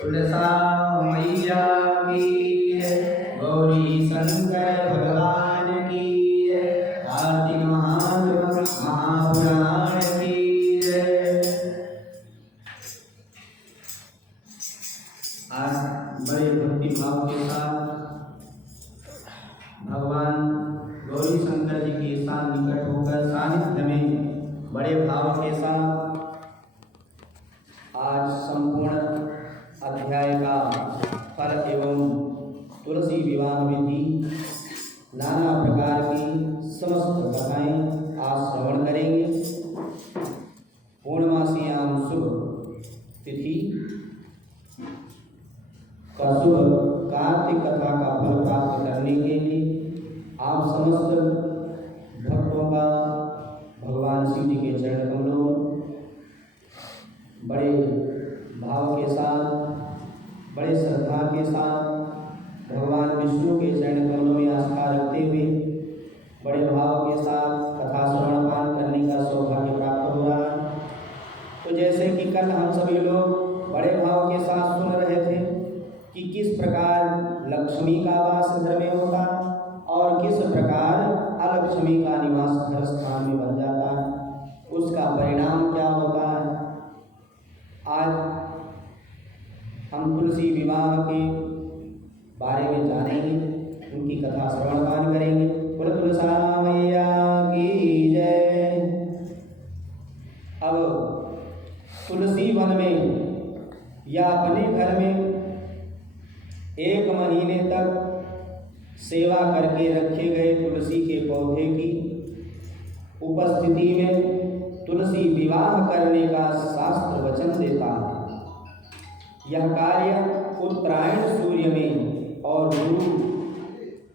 तुलसा मैया की जय, गौरी शंकर भगवान की जय, कार्तिक महापुराण की जय। आज बड़े भक्ति भाव के साथ भगवान गौरी शंकर जी के साथ निकट होकर सानिध्य में बड़े भाव के साथ आज संपूर्ण अध्याय का फल एवं तुलसी विवाह विधि नाना प्रकार की समस्त कथाएं आज श्रवण करेंगे। पूर्णमासीयाम शुभ तिथि का शुभ कार्तिक कथा का फल प्राप्त करने के लिए आप समस्त भक्तों का भगवान शिव जी के चरण कमलों बड़े भाव के साथ, बड़े श्रद्धा के साथ भगवान विष्णु के चरण कमलों में आस्था रखते हुए बड़े भाव के साथ कथा श्रवण पान करने का सौभाग्य प्राप्त हो रहा है। तो जैसे कि कल हम सभी लोग बड़े भाव के साथ सुन रहे थे कि किस प्रकार लक्ष्मी का वास घर में होता है और किस प्रकार अलक्ष्मी का निवास घर स्थान में बन जाता है, उसका परिणाम क्या होता है। आज हम तुलसी विवाह के बारे में जानेंगे, उनकी कथा श्रवण पान करेंगे। बोलो तुलसा मैया की जय। अब तुलसी वन में या अपने घर में 1 महीने तक सेवा करके रखे गए तुलसी के पौधे की उपस्थिति में तुलसी विवाह करने का शास्त्र वचन देता है। यह कार्य उत्तरायण सूर्य में और गुरु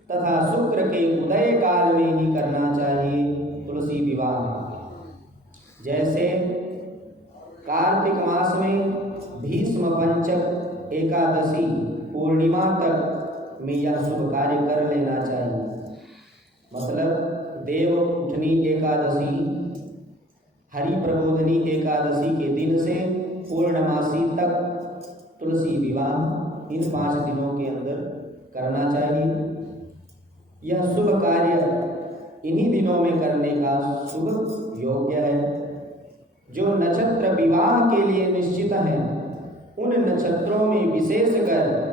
तथा शुक्र के उदय काल में ही करना चाहिए। तुलसी विवाह जैसे कार्तिक मास में भीष्म पंचक एकादशी पूर्णिमा तक में यह शुभ कार्य कर लेना चाहिए। मतलब देव उठनी एकादशी, हरि प्रबोधनी एकादशी के दिन से पूर्णमासी तक तुलसी विवाह इन 5 दिनों के अंदर करना चाहिए। यह शुभ कार्य इन्हीं दिनों में करने का शुभ योग्य है। जो नक्षत्र विवाह के लिए निश्चित है उन नक्षत्रों में विशेषकर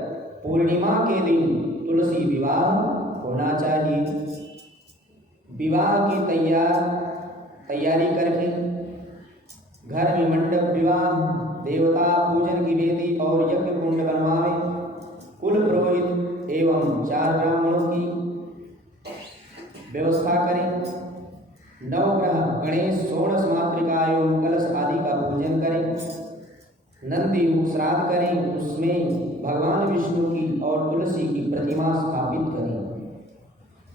पूर्णिमा के दिन तुलसी विवाह होना चाहिए। विवाह की तैयारी करके घर में मंडप विवाह, देवता पूजन की वेदी और यज्ञ कुंड बनवावे। कुल पुरोहित एवं 4 ब्राह्मणों की व्यवस्था करें। नवग्रह गणेश, षोडश मातृका एवं कलश आदि का पूजन करें। नंदी श्राद्ध करें, उसमें भगवान विष्णु की और तुलसी की प्रतिमा स्थापित करें।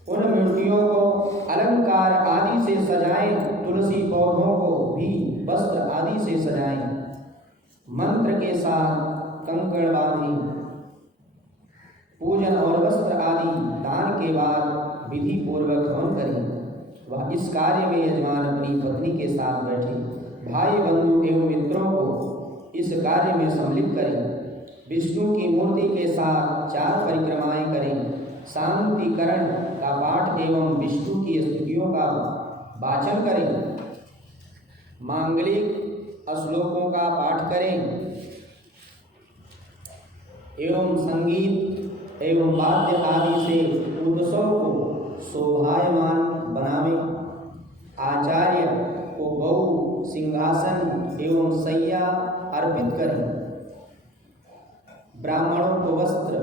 उन मूर्तियों को अलंकार आदि से सजाएं। तुलसी पौधों को भी वस्त्र आदि से सजाएं। मंत्र के साथ कंकड़ बांधें। पूजन और वस्त्र आदि दान के बाद विधि पूर्वक हवन करें। वह इस कार्य में यजमान अपनी पत्नी के साथ बैठे। भाई बंधु एवं मित्रों को इस कार्य में सम्मिलित करें। विष्णु की मूर्ति के साथ 4 परिक्रमाएं करें। शांतिकरण का पाठ एवं विष्णु की स्तुतियों का वाचन करें। मांगलिक श्लोकों का पाठ करें एवं संगीत एवं वाद्य आदि से उत्सव को शोभायमान बनावें। आचार्य को गौ, सिंहासन एवं सैया अर्पित करें। ब्राह्मणों को वस्त्र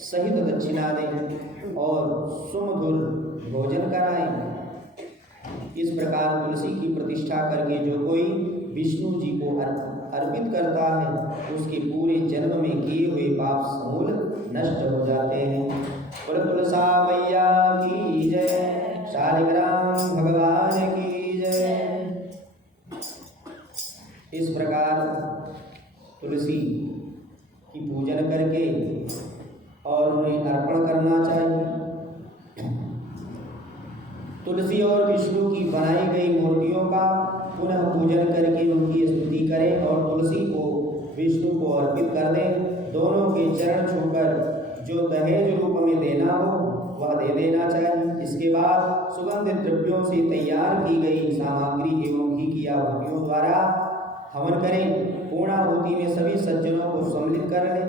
सहित दक्षिणा दें और सुमधुर भोजन कराएं। इस प्रकार तुलसी की प्रतिष्ठा करके जो कोई विष्णु जी को अर्पित करता है उसके पूरे जन्म में किए हुए पाप समूल नष्ट हो जाते हैं। तुलसा मैया की जय। शालिग्राम भगवान की जय। इस प्रकार तुलसी की पूजन करके और उन्हें अर्पण करना चाहिए। तुलसी और विष्णु की बनाई गई मूर्तियों का पुनः पूजन करके उनकी स्तुति करें और तुलसी को विष्णु को अर्पित कर दें। दोनों के चरण छूकर जो दहेज रूप में देना हो वह दे देना चाहिए। इसके बाद सुगंधित द्रव्यों से तैयार की गई सामग्री एवं घी की आहुतियों द्वारा हवन करें। पूर्णाहुति में सभी सज्जनों को सम्मिलित कर लें।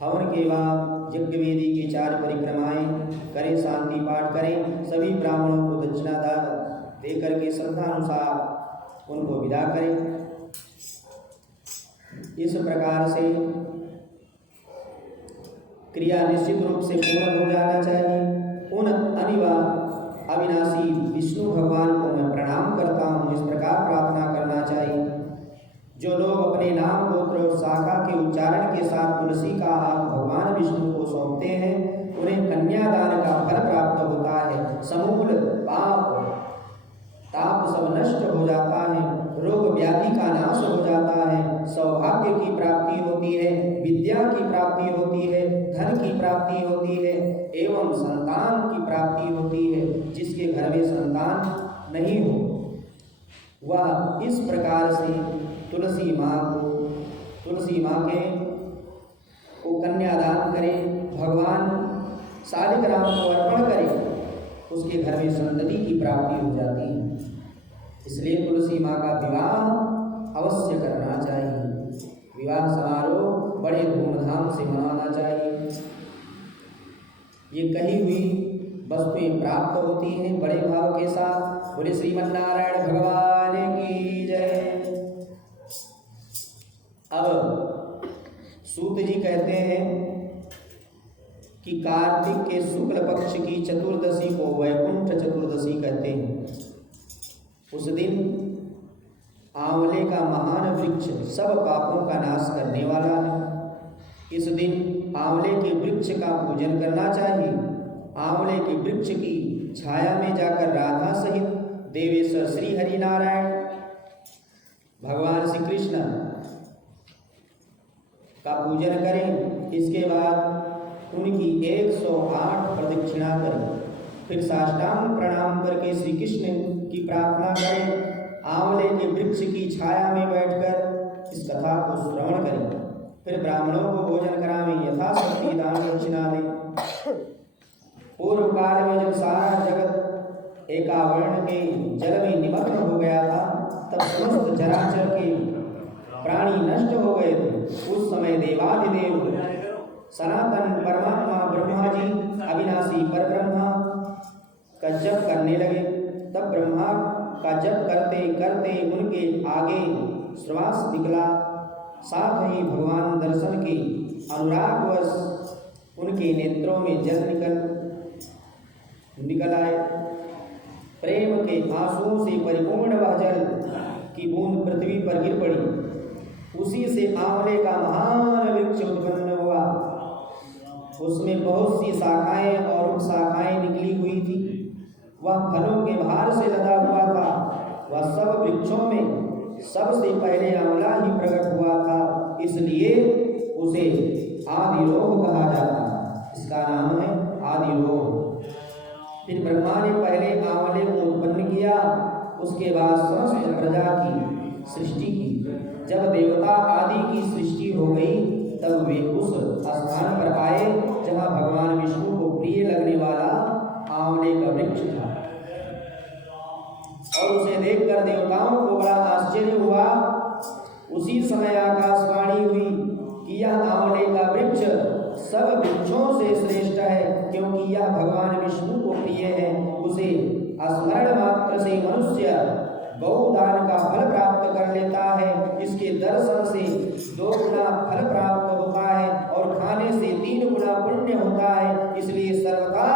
हवन के बाद यज्ञ वेदी की 4 परिक्रमाएं करें, शांति पाठ करें। सभी ब्राह्मणों को दक्षिणा दे करके श्रद्धानुसार उनको विदा करें। इस प्रकार से क्रिया निश्चित रूप से पूर्ण हो जाना चाहिए। उन अविनाशी विष्णु भगवान को मैं प्रणाम करता हूँ, इस प्रकार प्रार्थना करना चाहिए। जो लोग अपने नाम गोत्र और शाखा के उच्चारण के साथ तुलसी का हाथ भगवान विष्णु को सौंपते हैं उन्हें कन्यादान का फल प्राप्त होता है। समूल पाप ताप सब नष्ट हो जाता है, रोग व्याधि का नाश हो जाता है, सौभाग्य की प्राप्ति होती है, विद्या की प्राप्ति होती है, धन की प्राप्ति होती है एवं संतान की प्राप्ति होती है। जिसके घर में संतान नहीं हो वह इस प्रकार से तुलसी माँ के को कन्यादान करे, भगवान शालिग्राम को अर्पण करे, उसके घर में संतति की प्राप्ति हो जाती है। इसलिए तुलसी माँ का विवाह अवश्य करना चाहिए। विवाह समारोह बड़े धूमधाम से मनाना चाहिए। ये कही हुई वस्तुएं प्राप्त होती हैं बड़े भाव के साथ। बोले श्रीमन्नारायण भगवान की जय। अब सूत जी कहते हैं कि कार्तिक के शुक्ल पक्ष की चतुर्दशी को वैकुंठ चतुर्दशी कहते हैं। उस दिन आंवले का महान वृक्ष सब पापों का नाश करने वाला है। इस दिन आंवले के वृक्ष का पूजन करना चाहिए। आंवले के वृक्ष की छाया में जाकर राधा सहित देवेश्वर श्री हरि नारायण भगवान श्री कृष्ण का पूजन करें। इसके बाद उनकी 108 प्रदक्षिणा करें। फिर साष्टांग प्रणाम करके श्री कृष्ण की प्रार्थना करें। आंवले के वृक्ष की छाया में बैठकर इस कथा को श्रवण करें। फिर ब्राह्मणों को भोजन करावें, यथाशक्ति दान दक्षिणा दें। पूर्व काल में जब सारा जगत एकावर्ण के जल में निमग्न हो गया था तब समस्त चराचर के प्राणी नष्ट हो गए थे। उस समय देवाधिदेव सनातन परमात्मा ब्रह्मा जी अविनाशी परब्रह्मा का जप करने लगे। तब ब्रह्मा का जप करते करते उनके आगे श्वास निकला। साथ ही भगवान दर्शन के अनुरागवश उनके नेत्रों में जल निकल आए। प्रेम के आंसुओं से परिपूर्ण वह जल की बूंद पृथ्वी पर गिर पड़ी। उसी से आंवले का महान वृक्ष उत्पन्न हुआ। उसमें बहुत सी शाखाएं और उपशाखाएं निकली हुई थी। वह फलों के भार से लदा हुआ था। वह सब वृक्षों में सबसे पहले आंवला ही प्रकट हुआ था, इसलिए उसे आदिरोह कहा जाता है। इसका नाम है आदिरोह। फिर ब्रह्मा ने पहले आंवले को उत्पन्न किया, उसके बाद समस्त प्रजा की सृष्टि की। जब देवता आदि की सृष्टि हो गई तब वे उस स्थान पर आए जहाँ भगवान विष्णु को प्रिय लगने वाला आंवले का वृक्ष था। और उसे देखकर देवताओं को बड़ा आश्चर्य हुआ। उसी समय आकाशवाणी हुई कि यह आंवले का वृक्ष सब वृक्षों से श्रेष्ठ है, क्योंकि यह भगवान विष्णु को प्रिय है। उसे स्मरण मात्र से मनुष्य गौदान का फल प्राप्त कर लेता है। इसके दर्शन से 2 गुना फल प्राप्त होता है और खाने से 3 गुना पुण्य होता है। इसलिए सर्वदा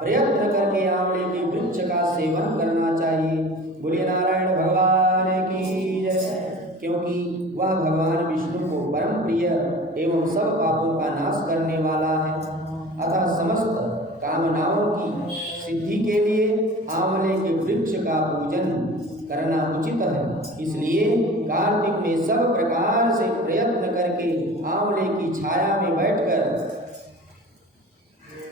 प्रयत्न करके आंवले के वृक्ष का सेवन करना चाहिए। बोलिए नारायण भगवान की जय। क्योंकि वह भगवान विष्णु को परम प्रिय एवं सब पापों का नाश करने वाला है। अतः समस्त कामनाओं की सिद्धि के लिए आंवले के वृक्ष का पूजन करना उचित है। इसलिए कार्तिक में सब प्रकार से प्रयत्न करके आंवले की छाया में बैठकर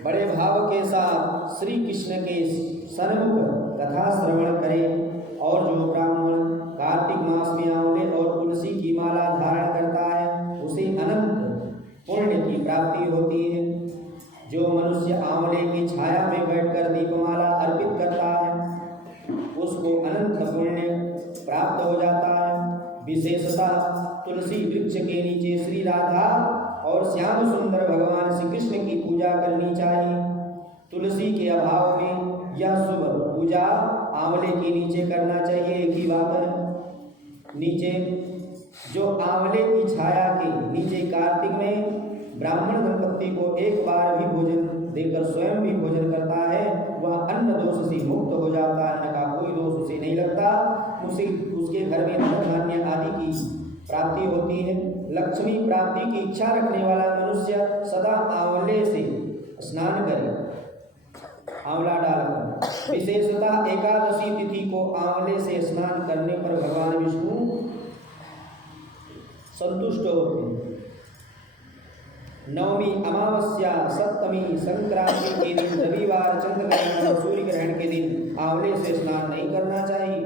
बड़े भाव के साथ श्री कृष्ण के सन्मुख कथा श्रवण करें। और जो ब्राह्मण धारण करता है उसे अनंत पुण्य की प्राप्ति होती है। जो मनुष्य आंवले की छाया में बैठकर दीपमाला अर्पित करता है उसको अनंत पुण्य प्राप्त हो जाता है। विशेषतः तुलसी वृक्ष के नीचे श्री राधा और श्याम सुंदर भगवान श्री कृष्ण की पूजा करनी चाहिए। तुलसी के अभाव में यह शुभ पूजा आंवले के नीचे करना चाहिए। एक ही बात है, नीचे जो आंवले की छाया के नीचे कार्तिक में ब्राह्मण दंपत्ति को एक बार भी भोजन देकर स्वयं भी भोजन करता है वह अन्न दोष से मुक्त हो जाता है। अन्न का कोई दोष उसे नहीं लगता। उसके घर में धन धान्य आदि की प्राप्ति होती है। लक्ष्मी प्राप्ति की इच्छा रखने वाला मनुष्य सदा आंवले से स्नान करे, आंवला डालकर। विशेषतः एकादशी तिथि को आंवले से स्नान करने पर भगवान विष्णु संतुष्ट होते हैं। नवमी, अमावस्या, सप्तमी, संक्रांति के दिन, रविवार, चंद्रग्रहण और सूर्य ग्रहण के दिन आंवले से स्नान नहीं करना चाहिए।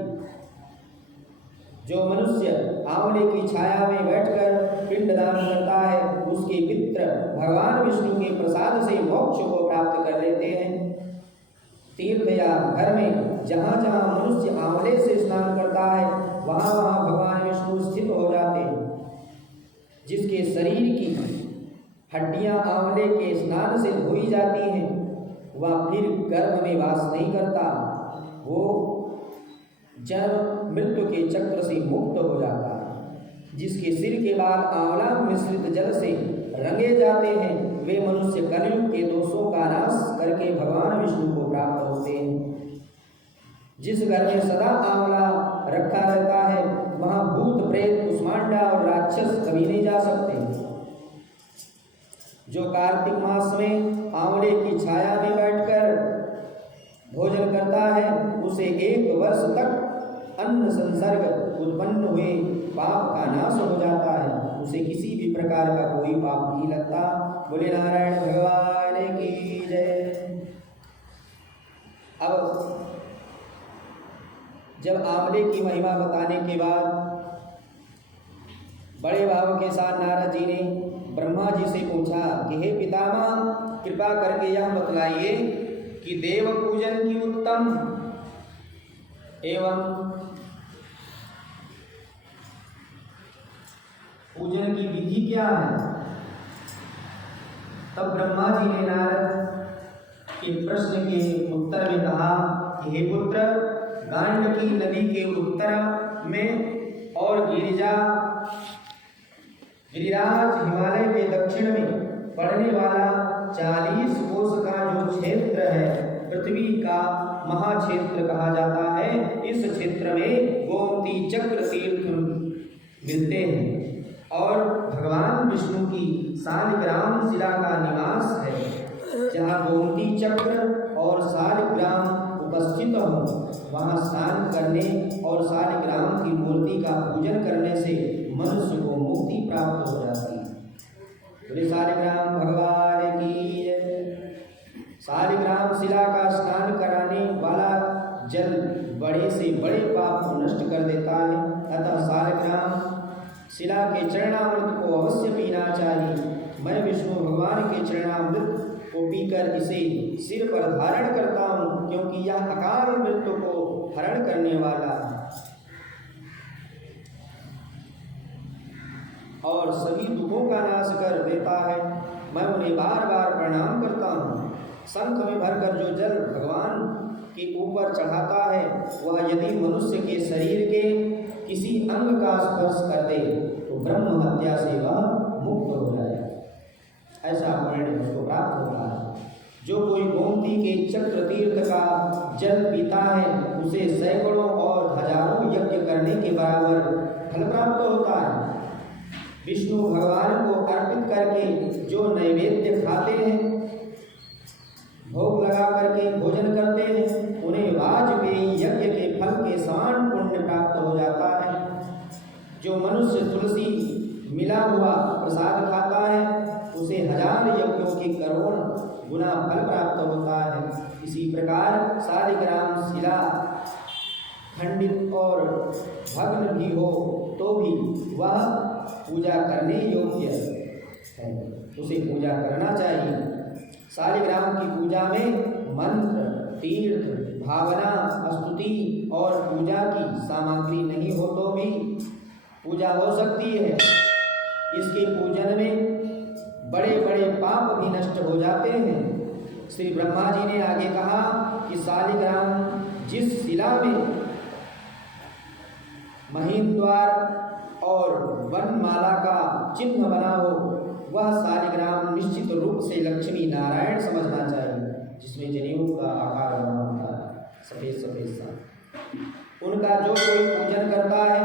जो मनुष्य आंवले की छाया में बैठकर पिंडदान करता है उसके पितृ भगवान विष्णु के प्रसाद से मोक्ष को प्राप्त कर लेते हैं। तीर्थ या घर में जहाँ जहाँ मनुष्य आंवले से स्नान करता है वहाँ वहाँ भगवान विष्णु स्थित हो जाते हैं। जिसके शरीर की हड्डियां आंवले के स्नान से धोई जाती हैं वह फिर गर्भ में वास नहीं करता, वो जन्म मृत्यु के चक्र से मुक्त हो जाता है। जिसके सिर के बाल आंवला मिश्रित जल से रंगे जाते हैं वे मनुष्य कलयुग के दोषों का नाश करके भगवान विष्णु को प्राप्त होते हैं। जिस घर में सदा आंवला रखा रहता है वहाँ भूत प्रेत कुष्मांडा और राक्षस कभी नहीं जा सकते। जो कार्तिक मास में आंवले की छाया में बैठकर भोजन करता है उसे 1 वर्ष तक अन्न संसर्ग उत्पन्न हुए पाप का नाश हो जाता है। उसे किसी भी प्रकार का कोई पाप नहीं लगता। बोले नारायण भगवान की जय। अब जब आंवले की महिमा बताने के बाद बड़े भाव के साथ नारद जी ने ब्रह्मा जी से पूछा कि हे पितामह, कृपा करके यह बतलाइए कि देव पूजन की उत्तम एवं पूजन की विधि क्या है। तब ब्रह्मा जी ने नारद के प्रश्न के उत्तर में कहा कि हे पुत्र, गांडकी नदी के उत्तर में और गिरिराज हिमालय के दक्षिण में पड़ने वाला 40 कोस का जो क्षेत्र है पृथ्वी का महाक्षेत्र कहा जाता है। इस क्षेत्र में गोमती चक्र तीर्थ मिलते हैं और भगवान विष्णु की शालिग्राम शिला का निवास है। जहाँ गोमती चक्र और शालिग्राम उपस्थित हो वहाँ स्नान करने और शालिग्राम की मूर्ति का पूजन करने से मनुष्य को मुक्ति प्राप्त हो जाती है। बोले शालिग्राम भगवान की जय। शालिग्राम शिला का स्नान कराने वाला जल बड़े से बड़े पाप को नष्ट कर देता है। अतः शालिग्राम शिला के चरणामृत को अवश्य पीना चाहिए। मैं विष्णु भगवान के चरणामृत को पीकर इसे सिर पर धारण करता हूँ क्योंकि यह अकाल मृत्यु को हरण करने वाला है और सभी दुखों का नाश कर देता है। मैं उन्हें बार बार प्रणाम करता हूँ। शंख में भरकर जो जल भगवान के ऊपर चढ़ाता है वह यदि मनुष्य के शरीर के किसी अंग का स्पर्श कर दे तो ब्रह्म हत्या से वह मुक्त हो जाएगा। ऐसा पुण्य उसको प्राप्त होता है। जो कोई गोमती के चक्र तीर्थ का जल पीता है उसे सैकड़ों और हजारों यज्ञ करने के बराबर फल प्राप्त होता है। विष्णु भगवान को अर्पित करके जो नैवेद्य खाते हैं, भोग लगा करके भोजन करते हैं, उन्हें वाजपेयी यज्ञ के फल के समान पुण्य प्राप्त हो जाता है। जो मनुष्य तुलसी मिला हुआ प्रसाद खाता है उसे 1000 यज्ञों के करोड़ गुना फल प्राप्त होता है। इसी प्रकार शालिग्राम शिला खंडित और भग्न भी हो तो भी वह पूजा करने योग्य है, उसे पूजा करना चाहिए। शालिग्राम की पूजा में मंत्र, तीर्थ, भावना, स्तुति और पूजा की सामग्री नहीं हो तो भी पूजा हो सकती है। इसके पूजन में बड़े बड़े पाप भी नष्ट हो जाते हैं। श्री ब्रह्मा जी ने आगे कहा कि शालिग्राम जिस शिला में महीन्द्वार और वनमाला का चिन्ह बना हो, वह शालिग्राम निश्चित रूप से लक्ष्मी नारायण समझना चाहिए, जिसमें जनेऊ का आकार बना होता है, सफेद सफेद सा। उनका जो कोई पूजन करता है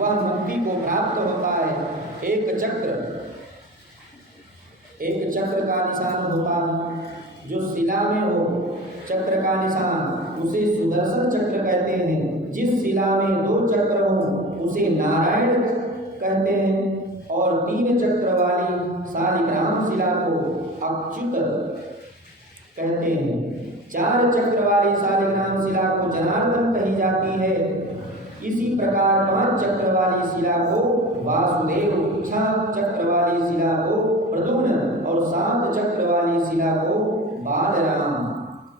वह मुक्ति को प्राप्त होता है। एक चक्र का निशान होता है जो शिला में हो, चक्र का निशान, उसे सुदर्शन चक्र कहते हैं। जिस शिला में 2 चक्र हो उसे नारायण कहते हैं, और 3 चक्र वाली शालिग्राम शिला को अच्युत कहते हैं। 4 चक्र वाली शालिग्राम शिला को जनार्दन कही जाती है। इसी प्रकार 5 चक्र वाली शिला को वासुदेव, 6 चक्र वाली शिला को प्रद्युम्न और 7 चक्र वाली शिला को बालराम,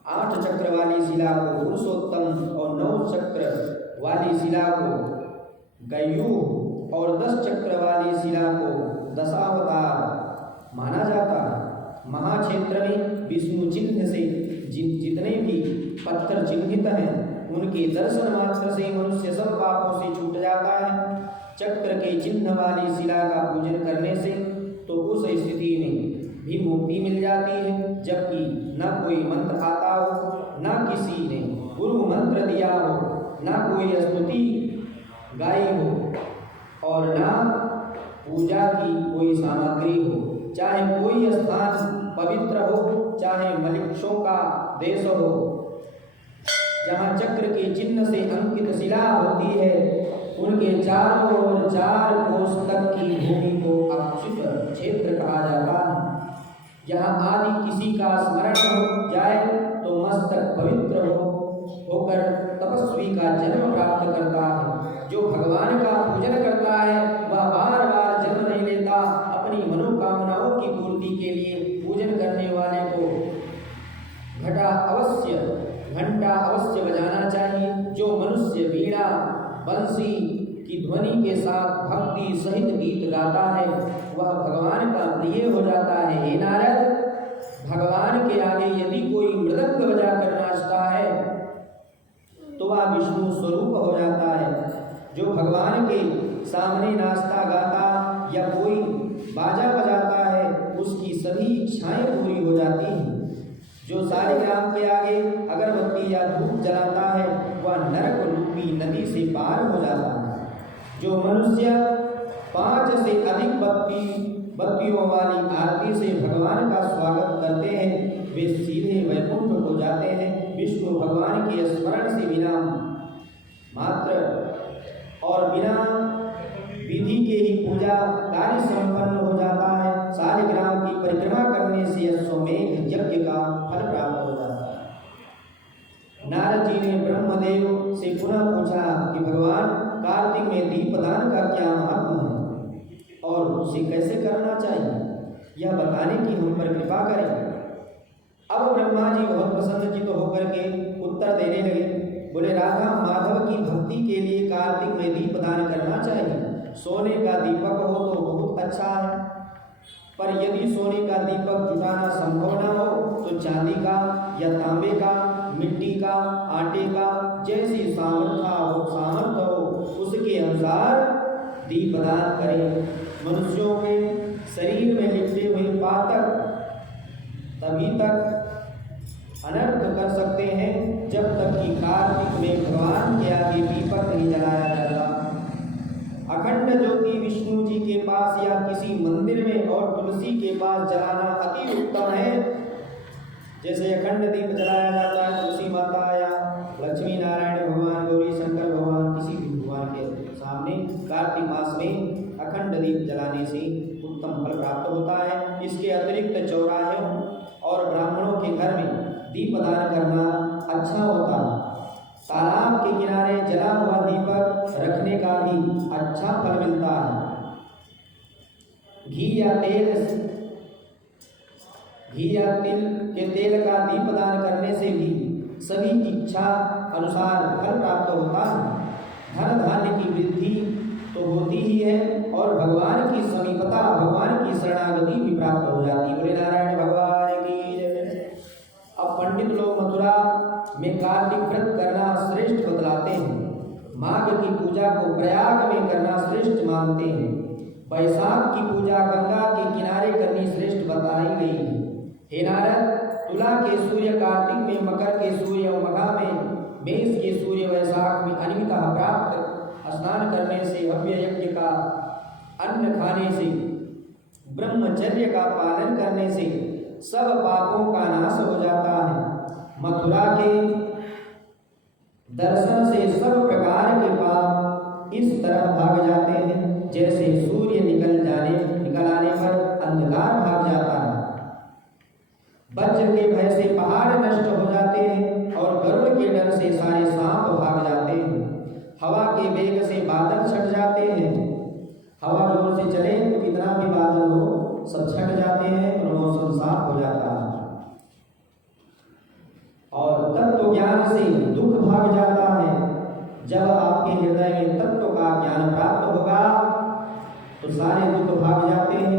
8 चक्र वाली शिला को पुरुषोत्तम और 9 चक्र वाली शिला को गयूह और 10 चक्र वाली शिला को दशावतार माना जाता है। महाक्षेत्र में विष्णु चिन्ह से जितने भी पत्थर चिन्हित हैं उनके दर्शन मात्र से मनुष्य सब पापों से छूट जाता है। चक्र के चिन्ह वाली शिला का पूजन करने से तो उस स्थिति में भी मुक्ति मिल जाती है, जबकि न कोई मंत्र आता हो, न किसी ने गुरु मंत्र दिया हो, न कोई स्तुति गाई हो और न पूजा की कोई सामग्री हो। चाहे कोई स्थान पवित्र हो, चाहे मलिक्षों का देश हो, जहाँ चक्र के चिन्ह से अंकित शिला होती है, उनके चारों ओर 4 कोस तक की भूमि को अच्युत क्षेत्र कहा जाता है। यहाँ आदि किसी का स्मरण हो जाए तो मस्तक पवित्र होकर तपस्वी का जन्म प्राप्त करता है। जो भगवान का पूजन करता है वह बार बार जन्म नहीं लेता। अपनी मनोकामनाओं की पूर्ति के लिए पूजन करने वाले को घंटा अवश्य बजाना चाहिए। जो मनुष्य वीणा बंसी की ध्वनि के साथ भक्ति सहित गीत गाता है वह भगवान का प्रिय हो जाता है। हे नारद, भगवान के आगे यदि कोई मृदंग बजाकर नाचता है तो वह विष्णु स्वरूप हो जाता है। जो भगवान के सामने नाचता गाता या कोई बाजा बजाता है उसकी सभी इच्छाएं पूरी हो जाती हैं। जो शालिग्राम के आगे अगरबत्ती या धूप जलाता है वह नरक रूपी नदी से पार हो जाता है। जो मनुष्य 5 से अधिक बत्तियों वाली आरती से भगवान का स्वागत करते हैं वे सीधे वैकुंठ हो जाते हैं। विष्णु भगवान के स्मरण से बिना मात्र और बिना विधि के ही पूजा कार्य संपन्न हो जाता है। शालिग्राम की परिक्रमा करने से अश्वमेध यज्ञ का फल प्राप्त हो जाता है। नारद जी ने ब्रह्मदेव से पुनः पूछा कि भगवान, कार्तिक में दीपदान का क्या महत्व है और उसे कैसे करना चाहिए, यह बताने की हम पर कृपा करें। अब ब्रह्मा जी बहुत प्रसन्नचित्त होकर के उत्तर देने लगे। बोले, राधा माधव की भक्ति के लिए कार्तिक में दीपदान करना चाहिए। सोने का दीपक हो तो बहुत अच्छा है, पर यदि सोने का दीपक जुटाना संभव न हो तो चांदी का या तांबे का, मिट्टी का, आटे का, जैसी सामर्थ्य हो उसके अनुसार दीपदान करें। मनुष्यों के शरीर में लिपटे हुए पातक तभी तक अनर्थ कर सकते हैं जब तक कि कार्तिक में भगवान के आगे दीपक नहीं जलाया जाता। अखंड ज्योति विष्णु जी के पास या किसी मंदिर में और तुलसी के पास जलाना अति उत्तम है। जैसे अखंड दीप जलाया जाता है तुलसी माता या लक्ष्मी नारायण भगवान, गौरी शंकर भगवान, किसी भी भगवान के सामने कार्तिक मास में अखंड दीप जलाने से उत्तम फल प्राप्त होता है। इसके अतिरिक्त चौराहे और ब्राह्मणों के घर में दीपदान करना अच्छा होता है। तालाब के किनारे जला हुआ दीपक रखने का भी अच्छा फल मिलता है। घी या तिल के तेल का दीपदान करने से भी सभी इच्छा अनुसार फल प्राप्त होता है। धन धान्य की वृद्धि तो होती ही है और भगवान की समीपता, भगवान की शरणागति भी प्राप्त हो जाती है। बोले नारायण भगवान की जय। अब पंडित लोग मथुरा में कार्तिक व्रत करना श्रेष्ठ बतलाते हैं। माघ की पूजा को प्रयाग में करना श्रेष्ठ मानते हैं। वैशाख की पूजा गंगा के किनारे करनी श्रेष्ठ बताई गई है। हे नारद, तुला के सूर्य कार्तिक में, मकर के सूर्य मघा में, मेष के सूर्य वैशाख में अनिमितः प्राप्त स्नान करने से, हव्य यज्ञ का अन्न खाने से, ब्रह्मचर्य का पालन करने से सब पापों का नाश हो जाता है। मथुरा के दर्शन से सब प्रकार के पाप इस तरह भाग जाते हैं जैसे सूर्य निकल आने पर अंधकार भाग जाता है। वज्र के भय से पहाड़ नष्ट हो जाते हैं और गरुड़ के डर से सारे सांप भाग जाते हैं। हवा के वेग से बादल छट जाते हैं। हवा जोर से चले तो कितना भी बादल हो सब छट जाते हैं और मौसम साफ हो जाता है। और तत्व ज्ञान से दुख भाग जाता है। जब आपके हृदय में तत्व का ज्ञान प्राप्त होगा तो सारे दुख भाग जाएंगे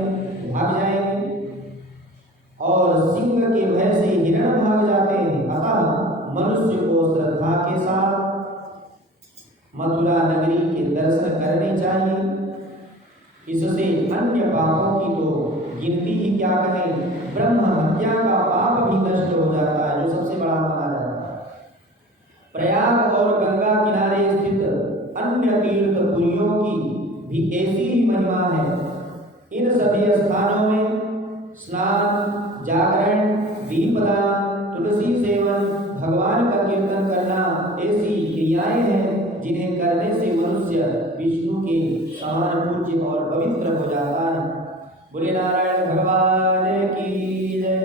और सिंह के भय से हिरण भाग जाते हैं। अतः मनुष्य को श्रद्धा के साथ मथुरा नगरी के दर्शन करने चाहिए। इससे अन्य पापों की तो गिनती ही क्या करें, ब्रह्म हत्या का पाप भी नष्ट हो जाता है, जो सबसे बड़ा माना जाता है। प्रयाग और गंगा किनारे स्थित अन्य तीर्थपुरियों की भी ऐसी ही महिमा है। इन सभी स्थानों में स्नान, जागरण, दीपदान, तुलसी सेवन, भगवान का कीर्तन करना ऐसी क्रियाएं हैं जिन्हें करने से मनुष्य विष्णु के समान पूज्य और पवित्र हो जाता है। बोले नारायण भगवान की जय।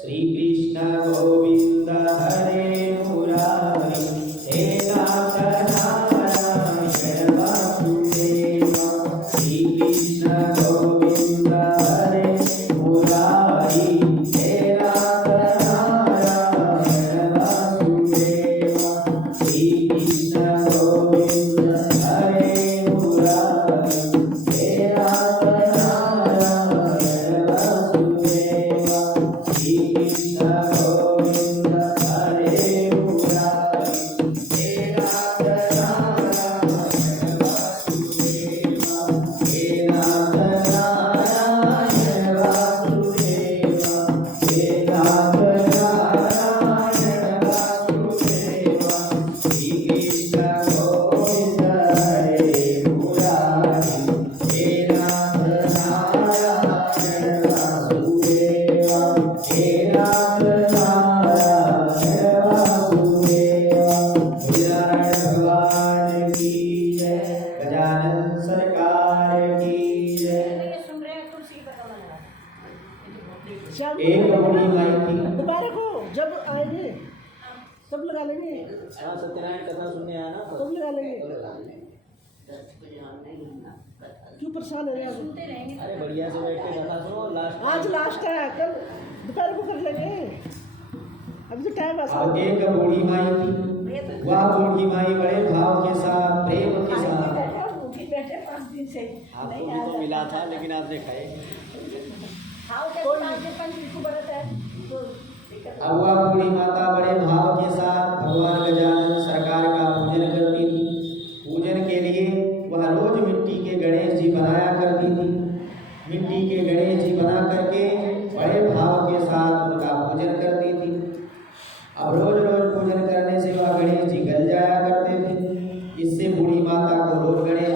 श्री कृष्ण गोविंद हरे मुरारी, हे नाथ नारायण वासुदेव। श्री कृष्ण गोविंद हरे मुरारी, हे नाथ नारायण वासुदेव। श्री कृष्ण गोविंद हरे मुरारी, हे नाथ नारायण वासुदेव। श्री कृष्ण गोविंद हरे मुरारी, हे नाथ नारायण वासुदेव। हे नाथ नारायण वासुदेव। हे नाथ नारायण वासुदेव। श्री कृष्ण गोविंद हरे मुरारी, हे नाथ नारायण वासुदेव। हे नाथ नारायण वासुदेव। नारायण भगवान की जय। गजानन सरकार की जय। एक बूढ़ी माई थी। दोबारा को जब आएंगे तब लगा लेंगे, सत्यनारायण कथा सुनने आया ना, तब लगा लेंगे। क्यों परेशान है यार? अरे बढ़िया से बैठ के कथा सुनो। आज लास्ट है, कल दोपहर को कर लेंगे, अभी तो टाइम अब एक बूढ़ी माई थी। वह बूढ़ी माई बड़े भाव के साथ, प्रेम के साथ, आपको भी तो मिला था लेकिन आपने खाए। अब वह बूढ़ी माता बड़े भाव के साथ भगवान गजानन सरकार का पूजन करती थी। पूजन के लिए वह रोज मिट्टी के गणेश जी बनाया करती थी। मिट्टी के गणेश जी बना करके बड़े भाव के साथ उनका पूजन करती थी। अब रोज रोज पूजन करने से वह गणेश जी गल जाया करते थे। इससे बूढ़ी माता को रोज गणेश